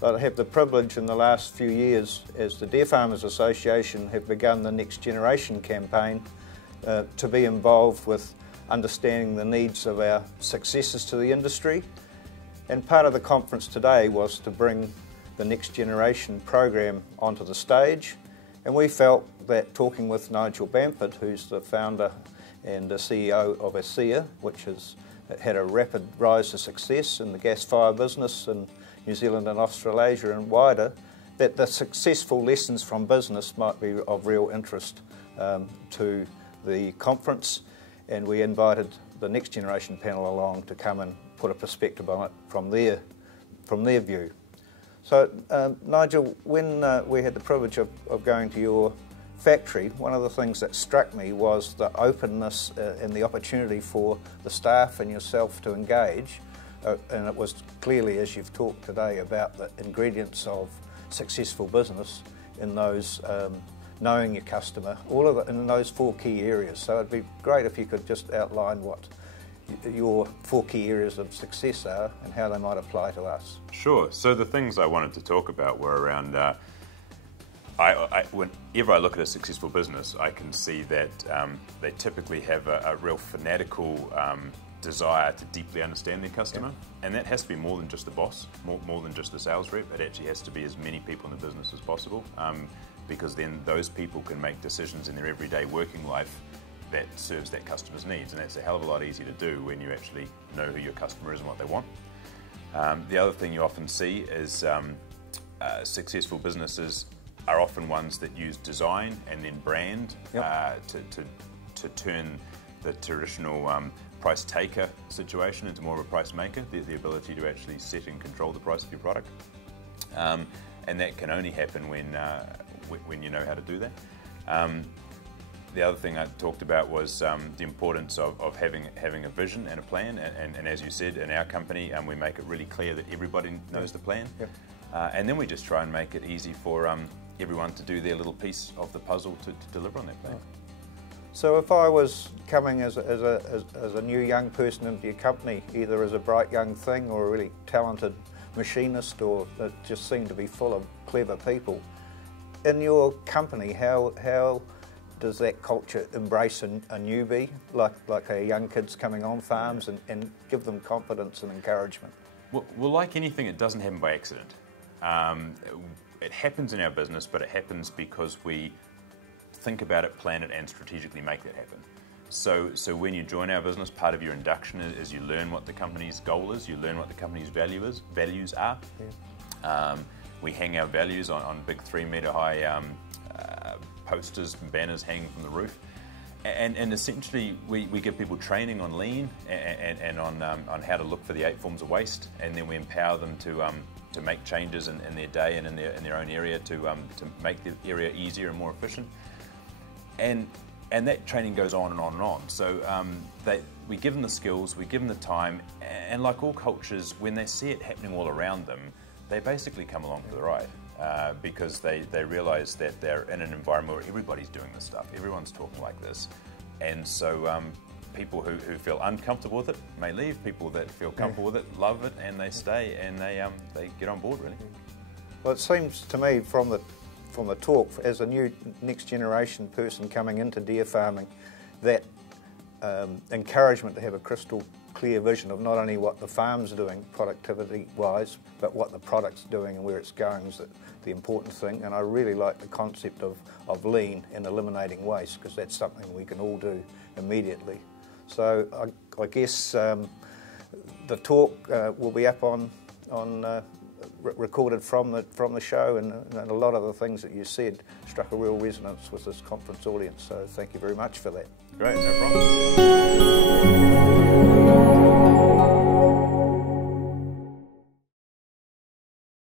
But I have the privilege in the last few years, as the Deer Farmers Association have begun the Next Generation campaign, to be involved with understanding the needs of our successors to the industry. And part of the conference today was to bring the Next Generation program onto the stage. And we felt that talking with Nigel Bamford, who's the founder and the CEO of ASEA, which has had a rapid rise to success in the gas fire business in New Zealand and Australasia and wider, that the successful lessons from business might be of real interest to the conference. And we invited the Next Generation panel along to come and put a perspective on it from their view. So, Nigel, when we had the privilege of going to your factory, one of the things that struck me was the openness and the opportunity for the staff and yourself to engage. And it was clearly, as you've talked today, about the ingredients of successful business in those knowing your customer, all of it in those 4 key areas. So it'd be great if you could just outline what your 4 key areas of success are and how they might apply to us. Sure. So the things I wanted to talk about were around, whenever I look at a successful business, I can see that they typically have a real fanatical desire to deeply understand their customer, and that has to be more than just the boss, more than just the sales rep. It actually has to be as many people in the business as possible, because then those people can make decisions in their everyday working life that serves that customer's needs, and that's a hell of a lot easier to do when you actually know who your customer is and what they want. The other thing you often see is successful businesses are often ones that use design and then brand to turn the traditional price taker situation into more of a price maker, the ability to actually set and control the price of your product. And that can only happen when you know how to do that. The other thing I talked about was the importance of having a vision and a plan, and as you said, in our company, we make it really clear that everybody knows the plan, and then we just try and make it easy for everyone to do their little piece of the puzzle to deliver on that plan. So if I was coming as a new young person into your company, either as a bright young thing or a really talented machinist, or that just seemed to be full of clever people, in your company, how does that culture embrace a newbie, like a young kids coming on farms, and give them confidence and encouragement? Well, like anything, it doesn't happen by accident. It happens in our business, but it happens because we think about it, plan it, and strategically make that happen. So when you join our business, part of your induction is you learn what the company's goal is, you learn what the company's values are. We hang our values on big 3-metre high posters and banners hanging from the roof. And essentially, we give people training on lean and on how to look for the 8 forms of waste, and then we empower them to make changes in their day and in their own area to make the area easier and more efficient. And that training goes on and on and on. So we give them the skills, we give them the time, and like all cultures, when they see it happening all around them, they basically come along for the ride, because they realise that they're in an environment where everybody's doing this stuff, everyone's talking like this, and so people who feel uncomfortable with it may leave, people that feel comfortable with it love it, and they stay, and they get on board, really. Well, it seems to me from the talk, as a new next generation person coming into deer farming, that encouragement to have a crystal clear vision of not only what the farm's doing productivity wise, but what the product's doing and where it's going is the important thing. And I really like the concept of lean and eliminating waste, because that's something we can all do immediately. So I guess the talk will be up on recorded from the show, and a lot of the things that you said struck a real resonance with this conference audience. So thank you very much for that. Great, no problem.